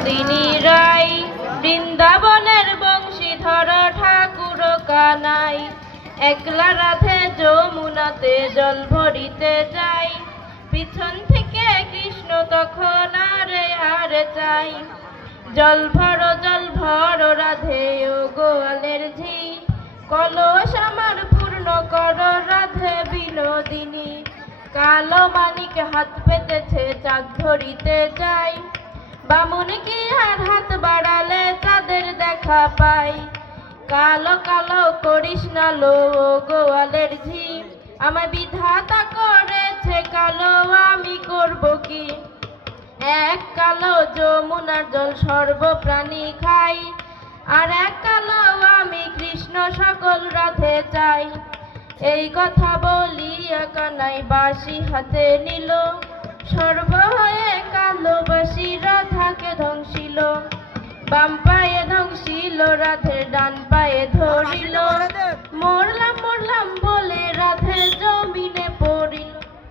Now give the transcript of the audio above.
বিনোদিনী রায়, বৃন্দাবনের বংশীধর ঠাকুর কানাই, একলা রাধে যমুনাতে জল ভরিতে যায়, পিছন থেকে কৃষ্ণ তখন আরে আরে চাই। জল ভর রাধে ও গোয়ালের ঝি, কলস আমার পূর্ণ কর রাধে বিনোদিনী। কালো মানিক হাত পেতেছে চাঁদ ধরিতে যাই, বামুন কি আর হাত বাড়ালে চাঁদের দেখা পাই। কালো কালো করিস না লো ও গোয়ালের ঝি, আমায় বিধাতা করেছে কালো, আমি করব কি। এক কালো যমুনার জল সর্বপ্রাণী খাই, আর এক কালো আমি কৃষ্ণ সকল রাধে চাই। এই কথা বলিয়া কানাই বাঁশি হাতে নিল, সর্ব হয়ে কালো বাঁশি রাধাকে ধ্বংসিল। বাম পায়ে ধ্বংসিল রাধের, ডান পায়ে